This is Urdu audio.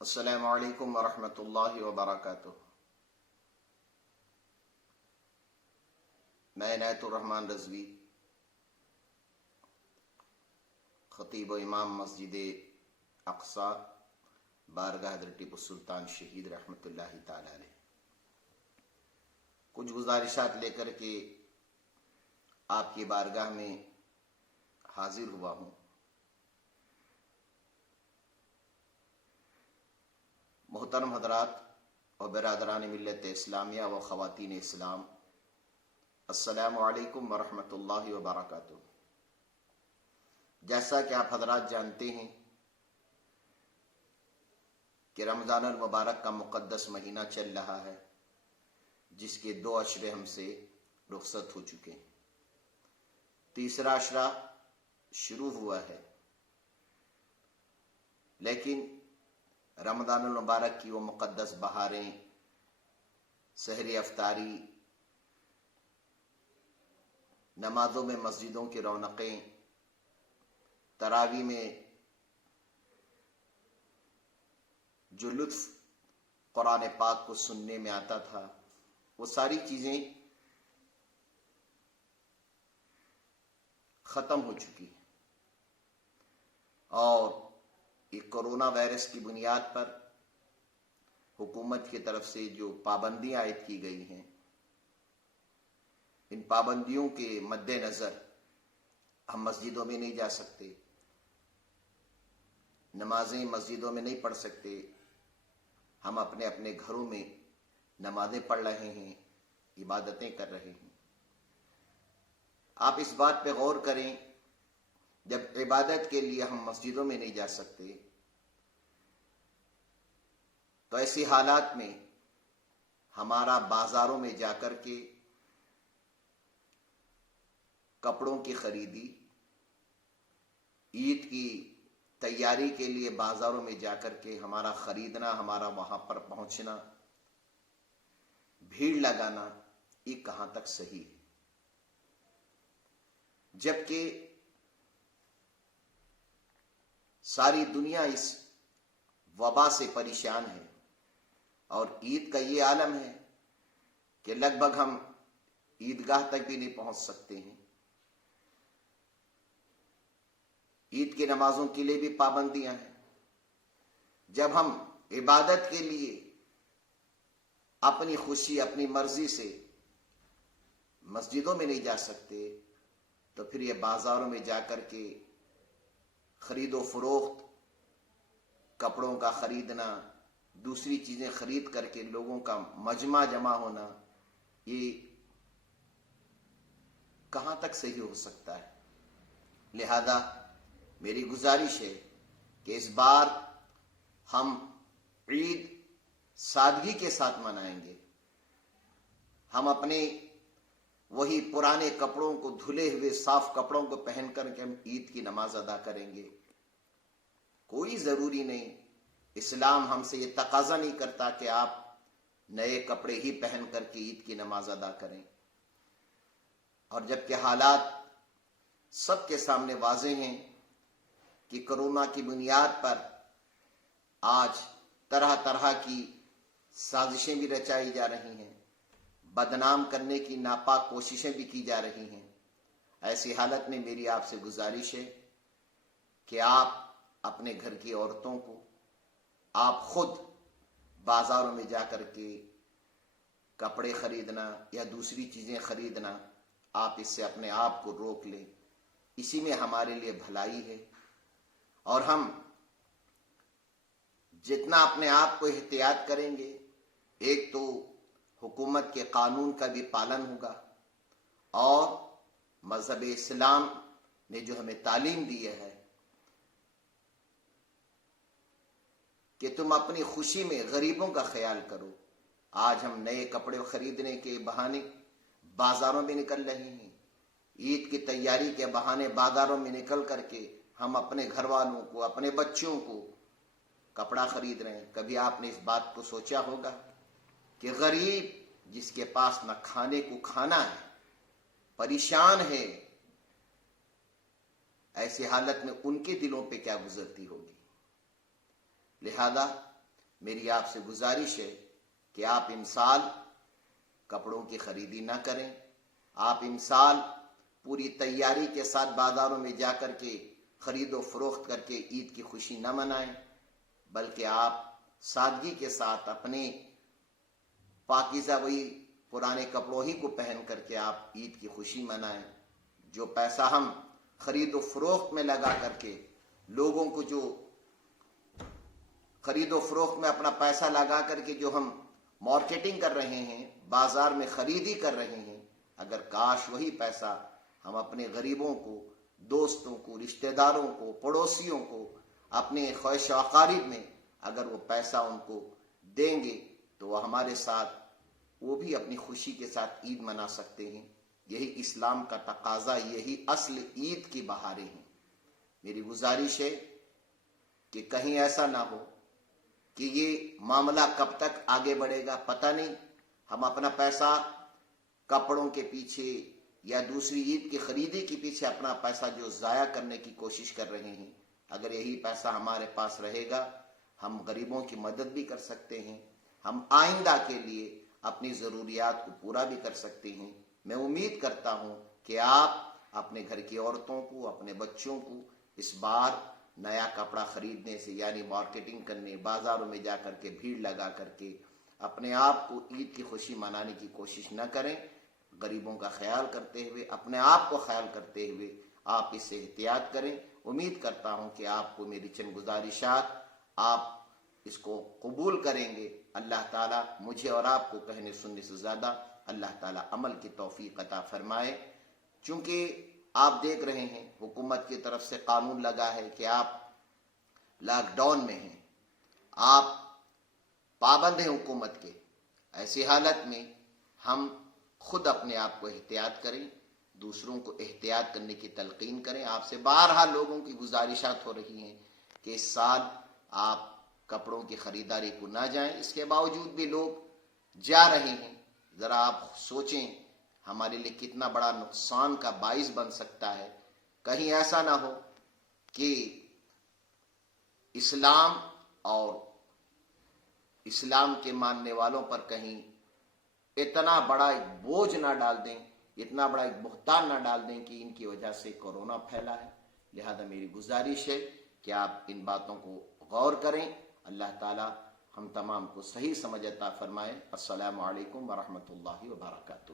السلام علیکم ورحمۃ اللہ وبرکاتہ۔ میں عنایت الرحمن رضوی، خطیب و امام مسجد اقصی، بارگاہ حضرت ٹیپو سلطان شہید رحمۃ اللہ تعالی علیہ، کچھ گزارشات لے کر کے آپ کی بارگاہ میں حاضر ہوا ہوں۔ محترم حضرات اور برادران ملت اسلامیہ و خواتین اسلام، السلام علیکم ورحمۃ اللہ وبرکاتہ۔ جیسا کہ آپ حضرات جانتے ہیں کہ رمضان المبارک کا مقدس مہینہ چل رہا ہے، جس کے 2 عشرے ہم سے رخصت ہو چکے ہیں۔ تیسرا عشرہ شروع ہوا ہے، لیکن رمضان المبارک کی وہ مقدس بہاریں، سحری افطاری، نمازوں میں مسجدوں کی رونقیں، تراویح میں جو لطف قرآن پاک کو سننے میں آتا تھا، وہ ساری چیزیں ختم ہو چکی ہیں، اور یہ کرونا وائرس کی بنیاد پر حکومت کی طرف سے جو پابندیاں عائد کی گئی ہیں، ان پابندیوں کے مد نظر ہم مسجدوں میں نہیں جا سکتے، نمازیں مسجدوں میں نہیں پڑھ سکتے، ہم اپنے اپنے گھروں میں نمازیں پڑھ رہے ہیں، عبادتیں کر رہے ہیں۔ آپ اس بات پہ غور کریں، جب عبادت کے لیے ہم مسجدوں میں نہیں جا سکتے، تو ایسی حالات میں ہمارا بازاروں میں جا کر کے کپڑوں کی خریدی، عید کی تیاری کے لیے بازاروں میں جا کر کے ہمارا خریدنا، ہمارا وہاں پر پہنچنا، بھیڑ لگانا، یہ کہاں تک صحیح ہے؟ جبکہ ساری دنیا اس وبا سے پریشان ہے، اور عید کا یہ عالم ہے کہ لگ بھگ ہم عیدگاہ تک بھی نہیں پہنچ سکتے ہیں۔ عید کی نمازوں کے لیے بھی پابندیاں ہیں۔ جب ہم عبادت کے لیے اپنی خوشی، اپنی مرضی سے مسجدوں میں نہیں جا سکتے، تو پھر یہ بازاروں میں جا کر کے خرید و فروخت، کپڑوں کا خریدنا، دوسری چیزیں خرید کر کے لوگوں کا مجمع جمع ہونا، یہ کہاں تک صحیح ہو سکتا ہے؟ لہذا میری گزارش ہے کہ اس بار ہم عید سادگی کے ساتھ منائیں گے۔ ہم اپنے وہی پرانے کپڑوں کو، دھلے ہوئے صاف کپڑوں کو پہن کر کے ہم عید کی نماز ادا کریں گے۔ کوئی ضروری نہیں، اسلام ہم سے یہ تقاضا نہیں کرتا کہ آپ نئے کپڑے ہی پہن کر کے عید کی نماز ادا کریں، اور جبکہ حالات سب کے سامنے واضح ہیں کہ کرونا کی بنیاد پر آج طرح طرح کی سازشیں بھی رچائی جا رہی ہیں، بدنام کرنے کی ناپاک کوششیں بھی کی جا رہی ہیں۔ ایسی حالت میں میری آپ سے گزارش ہے کہ آپ اپنے گھر کی عورتوں کو، آپ خود بازاروں میں جا کر کے کپڑے خریدنا یا دوسری چیزیں خریدنا، آپ اس سے اپنے آپ کو روک لیں۔ اسی میں ہمارے لیے بھلائی ہے، اور ہم جتنا اپنے آپ کو احتیاط کریں گے، ایک تو حکومت کے قانون کا بھی پالن ہوگا، اور مذہب اسلام نے جو ہمیں تعلیم دی ہے کہ تم اپنی خوشی میں غریبوں کا خیال کرو۔ آج ہم نئے کپڑے خریدنے کے بہانے بازاروں میں نکل رہے ہیں، عید کی تیاری کے بہانے بازاروں میں نکل کر کے ہم اپنے گھر والوں کو، اپنے بچوں کو کپڑا خرید رہے ہیں۔ کبھی آپ نے اس بات کو سوچا ہوگا کہ غریب جس کے پاس نہ کھانے کو کھانا ہے، پریشان ہے، ایسی حالت میں ان کے دلوں پہ کیا گزرتی ہوگی؟ لہذا میری آپ سے گزارش ہے کہ آپ امسال کپڑوں کی خریدی نہ کریں، آپ امسال پوری تیاری کے ساتھ بازاروں میں جا کر کے خرید و فروخت کر کے عید کی خوشی نہ منائیں، بلکہ آپ سادگی کے ساتھ اپنے پاکیزہ وہی پرانے کپڑوں ہی کو پہن کر کے آپ عید کی خوشی منائیں۔ جو پیسہ ہم خرید و فروخت میں لگا کر کے لوگوں کو جو خرید و فروخت میں اپنا پیسہ لگا کر کے جو ہم مارکیٹنگ کر رہے ہیں، بازار میں خریدی کر رہے ہیں، اگر کاش وہی پیسہ ہم اپنے غریبوں کو، دوستوں کو، رشتہ داروں کو، پڑوسیوں کو، اپنے خواہش و اقارب میں اگر وہ پیسہ ان کو دیں گے تو وہ ہمارے ساتھ وہ بھی اپنی خوشی کے ساتھ عید منا سکتے ہیں۔ یہی اسلام کا تقاضا، یہی اصل عید کی بہاریں ہیں۔ میری گزارش ہے کہ کہیں ایسا نہ ہو کہ یہ معاملہ کب تک آگے بڑھے گا پتہ نہیں، ہم اپنا پیسہ کپڑوں کے پیچھے یا دوسری عید کی خریدی کے پیچھے اپنا پیسہ جو ضائع کرنے کی کوشش کر رہے ہیں۔ اگر یہی پیسہ ہمارے پاس رہے گا، ہم غریبوں کی مدد بھی کر سکتے ہیں، ہم آئندہ کے لیے اپنی ضروریات کو پورا بھی کر سکتے ہیں۔ میں امید کرتا ہوں کہ آپ اپنے گھر کی عورتوں کو، اپنے بچوں کو اس بار نیا کپڑا خریدنے سے، یعنی مارکیٹنگ کرنے، بازاروں میں جا کر کے بھیڑ لگا کر کے اپنے آپ کو عید کی خوشی منانے کی کوشش نہ کریں۔ غریبوں کا خیال کرتے ہوئے، اپنے آپ کو خیال کرتے ہوئے آپ اس سے احتیاط کریں۔ امید کرتا ہوں کہ آپ کو میری چند گزارشات آپ اس کو قبول کریں گے۔ اللہ تعالیٰ مجھے اور آپ کو کہنے سننے سے زیادہ اللہ تعالیٰ عمل کی توفیق عطا فرمائے۔ چونکہ آپ دیکھ رہے ہیں حکومت کی طرف سے قانون لگا ہے کہ آپ لاک ڈاؤن میں ہیں، آپ پابند ہیں حکومت کے۔ ایسی حالت میں ہم خود اپنے آپ کو احتیاط کریں، دوسروں کو احتیاط کرنے کی تلقین کریں۔ آپ سے بارہا لوگوں کی گزارشات ہو رہی ہیں کہ اس سال آپ کپڑوں کی خریداری کو نہ جائیں، اس کے باوجود بھی لوگ جا رہے ہیں۔ ذرا آپ سوچیں ہمارے لیے کتنا بڑا نقصان کا باعث بن سکتا ہے۔ کہیں ایسا نہ ہو کہ اسلام اور اسلام کے ماننے والوں پر کہیں اتنا بڑا ایک بوجھ نہ ڈال دیں، اتنا بڑا ایک بہتان نہ ڈال دیں کہ ان کی وجہ سے کورونا پھیلا ہے۔ لہذا میری گزارش ہے کہ آپ ان باتوں کو غور کریں۔ اللہ تعالی ہم تمام کو صحیح سمجھ عطا فرمائے۔ السلام علیکم ورحمۃ اللہ وبرکاتہ۔